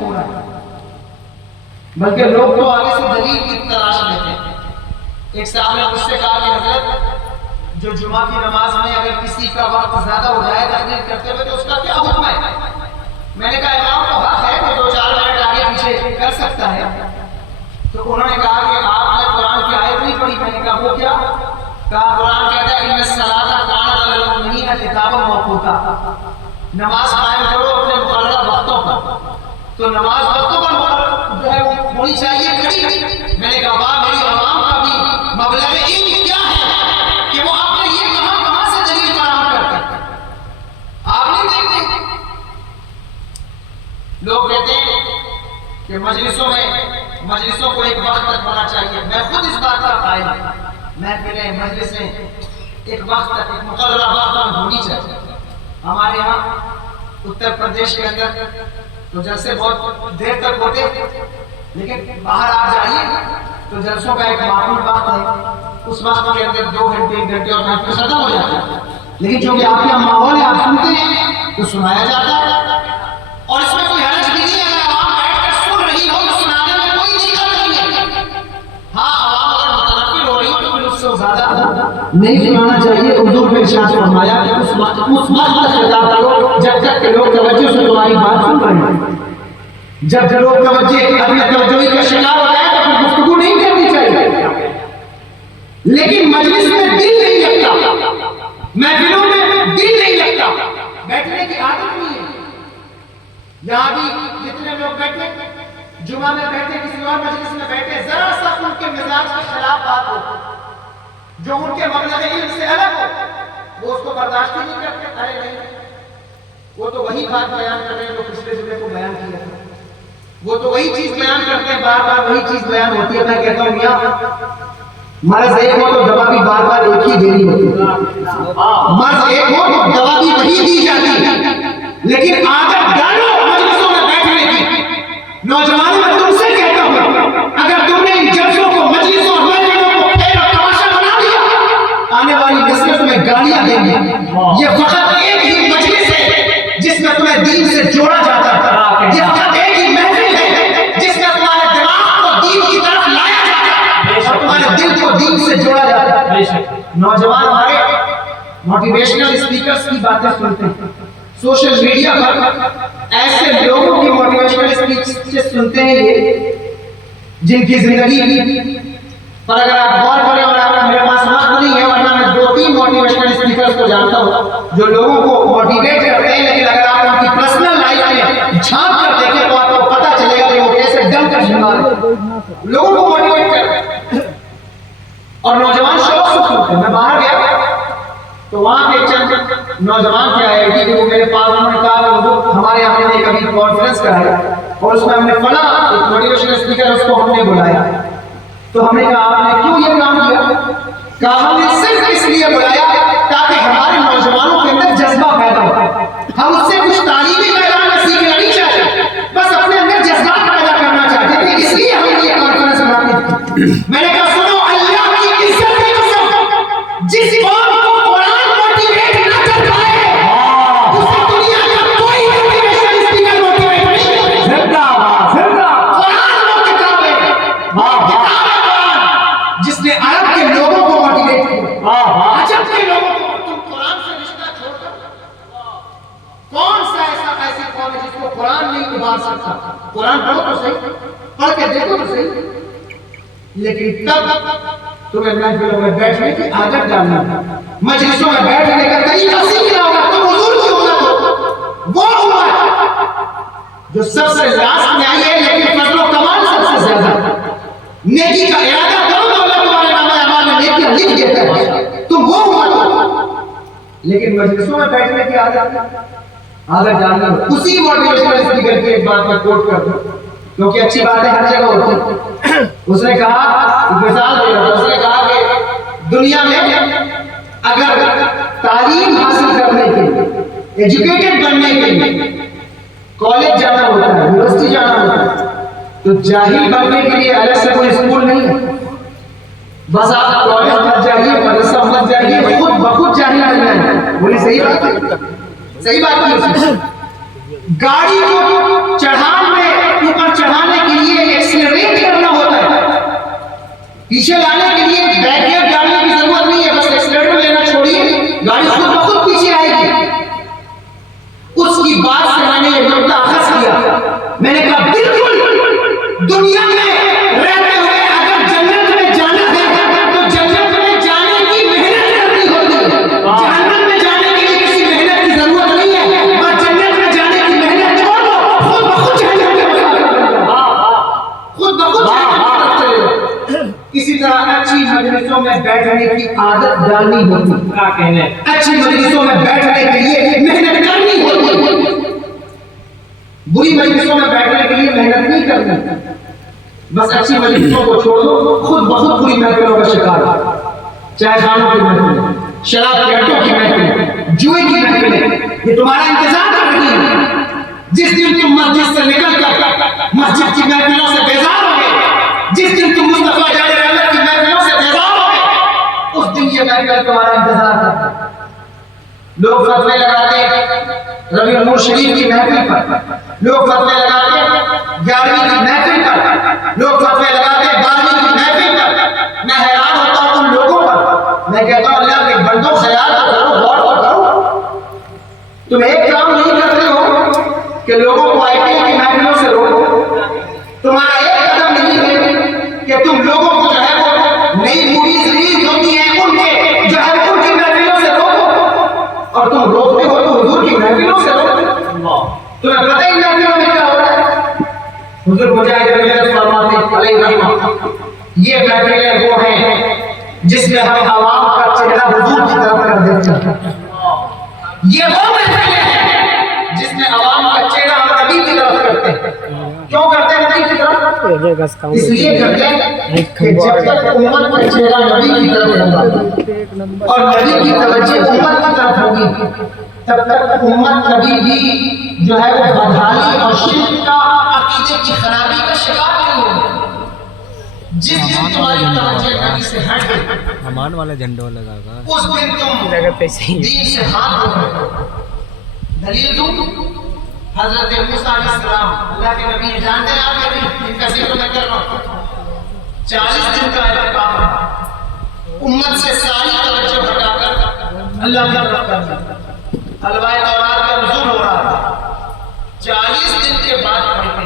ہو رہا ہے، بلکہ لوگ تو آگے سے دلیل کی تلاش لیتے ہیں۔ ایک صاحب نے مجھ سے کہا کہ حضرت جو جمعہ کی نماز میں اگر کسی کا وقت زیادہ ہو جائے تقریر کرتے ہوئے تو اس کا کیا حکم ہے؟ میں نے کہا امام کو حق ہے کہ 2-4 منٹ آگے پیچھے کر سکتا ہے۔ تو انہوں نے کہا کہ آپ نے قرآن کی آیت نہیں پڑھی۔ میں نے کہا وہ کیا؟ کہا قرآن کہتا ہے ان الصلاۃ کانت علی المؤمنین کتابا موقوتا، نماز قائم کرو اپنے مقررہ وقتوں پر۔ تو نماز وقتوں پر مقرر جو ہے وہ ہونی چاہیے کھڑی۔ میں نے کہا واہ، میری عوام کا بھی مبلغ علم کیا ہے کہ وہ آپ نے یہ کہاں سے دلیل فراہم کرتے ہیں؟ آپ نہیں دیکھتے لوگ کہتے ہیں کہ مجلسوں کو ایک وقت تک ہونا چاہیے۔ میں خود اس بات کا قائل ہوں، محفلیں مجلسیں ایک وقت تک، ایک مقررہ وقت تک ہونی چاہیے۔ ہمارے یہاں اتر پردیش کے اندر تو جلسے بہت دیر تک ہوتے، لیکن باہر آپ جائیے تو جلسوں کا ایک معقول وقت ہے، اس وقت کے اندر 2 گھنٹے 1 گھنٹے اور محفل ختم ہو جاتا ہے۔ لیکن چونکہ آپ کا ماحول ہے، آپ سنتے ہیں تو سنایا جاتا ہے، اور اس میں کوئی حرج بھی نہیں ہے۔ اگر عوام بیٹھ کر سن رہی ہو تو سنانے میں کوئی دقت نہیں ہے۔ ہاں، عوام اگر متنفر ہو رہی ہو تو پھر اس سے زیادہ نہیں سنانا چاہیے۔ حضور نے ارشاد فرمایا کہ اس وقت تک خطاب کرو جب تک کہ لوگ توجہ سے تمہاری بات سن رہے ہیں۔ جب لوگ اپنے توجہی کا شکار ہو جائے تو پھر گفتگو نہیں کرنی چاہیے۔ لیکن مجلس میں دل نہیں لگتا، محفلوں میں دل نہیں لگتا، بیٹھنے کی عادت نہیں ہے۔ یہاں بھی جتنے لوگ بیٹھے، جمعہ میں بیٹھے، کسی اور مجلس میں بیٹھے، ذرا سا ان کے مزاج کے خلاف بات ہو جو ان کے مبلغ علم سے الگ ہو، وہ اس کو برداشت ہی نہیں کرتے۔ ارے نہیں، وہ تو وہی بات بیان کر رہے ہیں جو پچھلے جمعے کو بیان کیا تھا، وہ تو وہی چیز بیان کرتے ہیں، بار بار وہی چیز بیان ہوتی ہے۔ میں کہتا ہوں میاں مرض ایک ہو تو دوا بھی بار بار ایک ہی دینی ہوتی ہے۔ مرض ایک ہو تو دوا بھی وہی دی جاتی ہے، لیکن عادت ڈالو مجلسوں میں بیٹھنے کی۔ نوجوانوں میں تم سے کہتا ہوں، اگر تم نے ان جلسوں کو، مجلسوں اور محفلوں کو کھیل اور تماشا بنا لیا، آنے والی نسل تمہیں گالیاں دیں گی۔ یہ فقط ایک ہی مجلس ہے جس میں تمہیں دین سے جوڑا جاتا ہے، یہ فقط ایک ہی محفل ہے جس میں تمہارے دماغ کو دین کی طرف لایا جاتا ہے اور تمہارے دل کو دین سے جوڑا جاتا ہے۔ نوجوان ہمارے موٹیویشنل اسپیکرز کی باتیں سنتے ہیں، سوشل میڈیا پر ایسے لوگوں کی موٹیویشنل اسپیچز سنتے ہیں یہ جن کی زندگی پر اگر آپ غور کریں، اور اگر میرے پاس وقت نہیں ہے ورنہ میں 2-3 موٹیویشنل اسپیکرز کو جانتا ہوں جو لوگوں کو موٹیویٹ کرتے ہیں، لیکن اگر آپ ان کی پرسنل لائف میں جھانک کر دیکھیں تو آپ کو پتہ چلے گا کہ وہ کیسے ڈم کر شمار لوگوں کو موٹیویٹ کرتے ہیں اور نوجوان شوق سے سنتے ہیں۔ میں باہر گیا تو وہاں کے چند نوجوان کیا ہے کہ وہ میرے پاس، انہوں نے کہا کہ حضور ہمارے یہاں نے کبھی کانفرنس کرایا اور اس میں ہم نے فلاں ایک موٹیویشنل اسپیکر اس کو ہم نے بلایا، تو ہم نے کہا آپ نے کیوں یہ کام کیا؟ کہا ہم نے صرف اس لیے بلایا تاکہ ہمارے نوجوانوں کے اندر جذبہ پیدا ہو۔ ہم اس سے کچھ تعلیمی میدان میں سیکھنا نہیں چاہتے، بس اپنے اندر جذبات پیدا کرنا چاہتے تھے، اس لیے ہم نے یہ کانفرنس بنائی تھی۔ میں نے کہا سنو، اللہ کی عزت کی قسم، جس قوم کو قرآن موٹیویٹ نہ کر پائے اسے دنیا کا کوئی موٹیویشنل اسپیکر موٹیویٹ نہیں کرے۔ زندہ باد، زندہ قرآن وہ کتاب ہے، کتاب ہے قرآن، جس نے عرب کے لوگوں کو موٹیویٹ کیا، عجب کے لوگوں کو۔ تم قرآن سے رشتہ چھوڑ کر کون سا ایسی قوم ہے جس کو قرآن نہیں ابھار سکتا؟ قرآن پڑھو تو صحیح، پڑھ کے دیکھو تو صحیح، لیکن تب تمہیں محفلوں میں بیٹھنے کی عادت ڈالنا ہے، مجلسوں میں بیٹھنے کا طریقہ سیکھنا ہوگا۔ تم حضور کی امت ہو، وہ امت جو سب سے لاسٹ میں آئی ہے لیکن فضل و کمال سب سے زیادہ ہے۔ نیکی کا ارادہ کرو تو اللہ تمہارے نام اعمال میں نیکیاں لکھ دیتا ہے، تم وہ امت ہو۔ لیکن مجلسوں میں بیٹھنے کی عادت ڈالنا، اسی موٹیویشنل اسپیکر کی ایک بات میں کوٹ کر دوں کیونکہ اچھی باتیں ہر جگہ ہوتی ہیں۔ اس نے کہا، مثال دے رہا تھا، اس نے کہا کہ دنیا میں اگر تعلیم حاصل کرنے کے لیے، ایجوکیٹڈ بننے کے لیے کالج جانا ہوتا ہے، یونیورسٹی جانا ہوتا ہے، تو جاہل بننے کے لیے الگ سے کوئی اسکول نہیں ہے۔ بس آپ کالج مت جائیے، مدرسہ مت جائیے، خود بخود جاہل بن جائیں۔ بولی صحیح بات ہے، صحیح بات کی۔ گاڑی کو چڑھان میں پیچھے لانے کے لیے بیریئر ڈالنے کی ضرورت نہیں ہے، بس ایکسیلیٹر لینا چھوڑیے، گاڑی خود بخود پیچھے آئے گی۔ اس کی بات سے میں نے یہ نقطہ اخذ کیا، میں نے کہا بالکل دنیا میں رہتے ہوئے اگر جنت میں جانا ہے تو جنت میں جانے کی محنت کرنی ہوتی ہے، جہنم میں جانے کے لیے کسی محنت کی ضرورت نہیں ہے، بس جنت میں جانے کی محنت چھوڑ دو، خود بخود جہنم میں خود بخود اسی طرح اچھی مجلسوں میں بیٹھنے کی عادت ڈالنی ہوتی، کیا کہنے، اچھی مجلسوں میں بیٹھنے کے لیے محنت کرنی ہوتی، بری مجلسوں میں بیٹھنے کے لیے محنت نہیں کرنی، بس اچھی مجلسوں کو چھوڑ دو، خود بخود بری محفلوں کا شکار ہو، چائے خانوں کی محفلیں، شراب کے اڈوں کی محفلیں، جوئے کی محفلیں، یہ تمہارا انتظار کر رہی ہے۔ جس دن تم مسجد سے نکل کر مسجد کی محفلوں سے بیزار ہو گئے، جس دن تم مصطفیٰ جان رحمت کی محفلوں سے بیزار ہو گئے، اس دن یہ محفل تمہارا انتظار کرتا ہے۔ لوگ فتوے لگاتے ہیں ربیع النور شریف کی محفل پر، لوگ فتوے لگاتے ہیں 11ویں کی محفل پر، لوگ فتوے لگاتے ہیں 12ویں کی محفل پر۔ میں حیران ہوتا ہوں ان لوگوں پر، میں کہتا ہوں اللہ کے بندوں خیال تو کرو، غور تو کرو، تم ایک کام نہیں کرتے ہو کہ لوگوں کو آئی ٹی کی محفلوں سے روکو، تمہارا ایک قدم نہیں ہے کہ تم لوگوں کو جو ہے وہ نئی موویز ریلیز ہوتی ہیں ان کے جو ہے ان کی محفلوں سے روکو، اور تم روکتے ہو تو حضور کی محفلوں سے روکو۔ تمہیں پتہ ہی محفلوں میں کیا ہوتا ہے؟ حضور مجاہد رحمت فرماتے علیہ رحمہ، یہ محفلیں وہ ہیں جس میں ہم عوام کا چہرہ حضور کی طرف کر دیتے ہیں، یہ وہ محفلیں ہیں جس میں عوام کا چہرہ ہم نبی کی طرف کرتے ہیں۔ کیوں کرتے ہیں نبی کی طرف؟ اس لیے کرتے ہیں کہ جب تک امت کا چہرہ نبی کی طرف ہوگا اور نبی کی توجہ امت کی طرف ہوگی، تب تک امت کبھی بھی جو ہے وہ بدحالی اور شرک کا عقیدے کی خرابی کا شکار نہیں ہوگی۔ جس دن تمہاری توجہ نبی سے ہٹ گئی، امان والا جھنڈا لگا گا، اس دن تم دین سے ہاتھ دھو گئے۔ دلیل دوں، حضرت موسیٰ علیہ السلام اللہ کے نبی جانتے ہیں آپ نبی جن کا ذکر میں کر رہا ہوں، 40 دن کا اعتکاف ہے، امت سے ساری توجہ ہٹا کر اللہ کی طرف کر دیا، حلوہ تورات کا نزول ہو رہا تھا، 40 دن کے بعد پڑھتے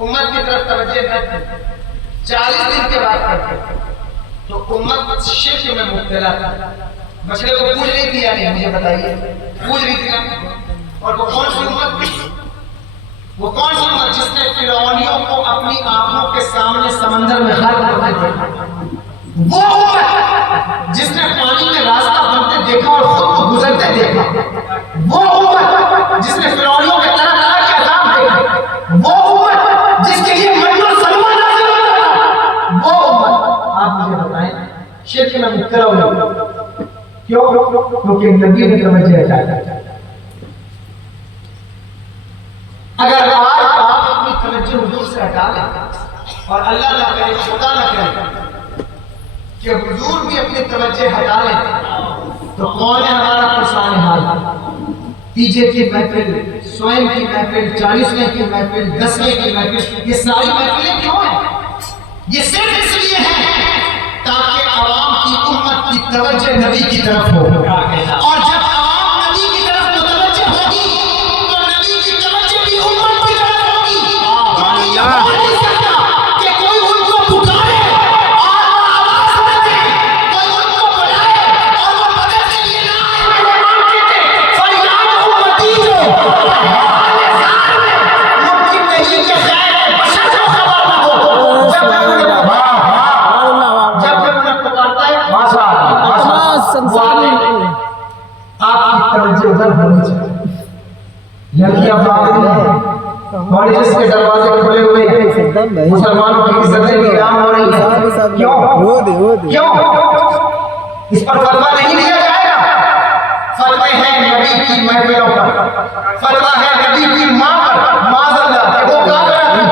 امت کی طرف توجہ نہ کی، 40 دن کے بعد پڑھتے تو امت شرک میں مبتلا تھا۔ بچڑے کو پوچھ رہی تھی، یعنی مجھے بتائیے پوچھ رہی تھی نا، اور وہ کون سی امت تھی؟ وہ کون سی امت جس نے فرعونیوں کو اپنی آنکھوں کے سامنے سمندر میں غرق ہوتے دیکھا؟ وہ امت جس نے پانی میں راستہ بنتے دیکھا اور خود کو گزرتے دیکھا؟ وہ امت جس نے فرعونیوں کے طرح طرح کے عذاب دیکھا؟ وہ امت جس کے لیے من و سلوہ نازل ہوتا تھا؟ وہ امت آپ مجھے بتائیں شرک میں مبتلا ہوئی کیوں؟ کیونکہ نبی نے توجہ ہٹایا۔ اگر آج آپ اپنی توجہ حضور سے ہٹا لیں اور اللہ نہ کرے خدا نہ کرے کہ حضور بھی اپنی توجہ ہٹا لیں تو کون ہے ہمارا پرسان حال؟ تیجے کی محفل، سوئم کی محفل، 40ویں کی محفل، 10ویں کی محفل، یہ ساری محفلیں کیوں ہیں؟ یہ صرف اس لیے ہیں تاکہ عوام کی امت کی توجہ نبی کی طرف ہو، اور جب عوام نبی کی طرف متوجہ ہوگی تو نبی کی توجہ بھی امت کی طرف ہوگی۔ یہ ہو نہیں سکتا کہ کوئی ان کو پکارے اور وہ آواز نہ دے، کوئی ان کو بلائے اور وہ مدد کے لیے نہ آئے۔ مہمان کہتے فریاد امتی جو ممکن نہیں کہ خیر بشر کو خبر نہ ہو، جب تک انہیں پکارتا ہے آپ کی توجہ ادھر ہونی چاہیے۔ لڑکیاں پاگل ہیں، کالجز کے دروازے کھلے ہوئے ہیں، مسلمانوں کی عزتیں نیلام ہو رہی ہیں، کیوں؟ کیوں؟ اس پر فتویٰ نہیں دیا جائے گا؟ فتوے ہیں نبی کی محفلوں پر، فتویٰ ہے نبی کی ماں پر، معاذ اللہ کہ وہ کافرہ تھی،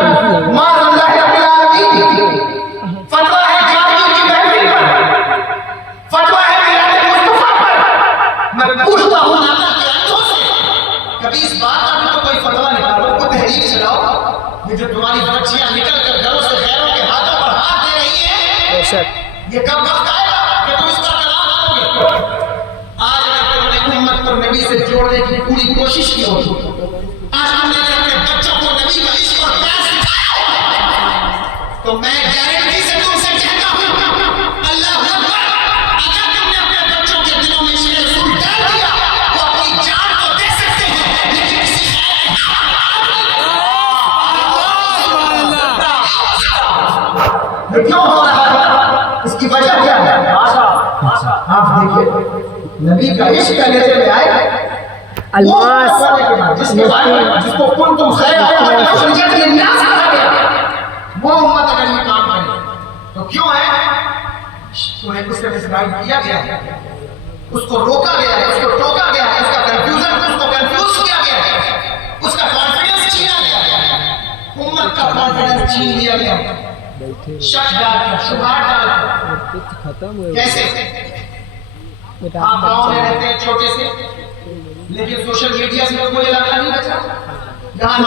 معاذ اللہ رب العالمین تھی، فتویٰ ہے جاتی کی محفل پر، فتویٰ ہے میلاد مصطفیٰ پر۔ میں پوچھتا ہوں اللہ کے اندھوں سے، کبھی اس بات کا بھی تو کوئی فتویٰ نکالو، کوئی تحریک چلاؤ، یہ جو تمہاری بچیاں نکل کر گھروں سے غیروں کے ہاتھوں پر ہاتھ دے رہی ہیں، یہ کب وقت آئے گا کہ تم اس پر کلام کرو گے؟ آج اگر تم نے امت پر نبی سے جوڑنے کی پوری کوشش کی ہوگی، آج تم نے اپنے بچوں کو نبی کا عشق اور پیار سکھایا ہوگا، تو میں گارنٹی سے تم سے کہتا ہوں اللہ اکبر، اگر تم نے اپنے بچوں کے دلوں میں عشق رسول ڈال دیا، وہ اپنی جان تو دے سکتے ہیں لیکن کسی یہ کیوں ہو رہا ہے؟ اس کی وجہ کیا ہے؟ آپ دیکھیے نبی کا عشق کا لیتے میں آئے جس کے بارے میں جس کو کنتم خیر امت اخرجت للناس کہا گیا، وہ امت اگر یہ کام کرے تو کیوں ہے؟ انہیں اس سے مسگائیڈ کیا گیا ہے، اس کو روکا گیا ہے، اس کو ٹوکا گیا ہے، اس کا کنفیوژن اس کو کنفیوز کیا گیا ہے، اس کا کانفیڈنس چھینا گیا ہے، امت کا کانفیڈنس چھین لیا گیا ہے، شک ڈال کر، شبہات ڈال کر۔ کیسے؟ آپ گاؤں میں رہتے ہیں چھوٹے سے، لیکن سوشل میڈیا سے کوئی علاقہ نہیں بچا، یہاں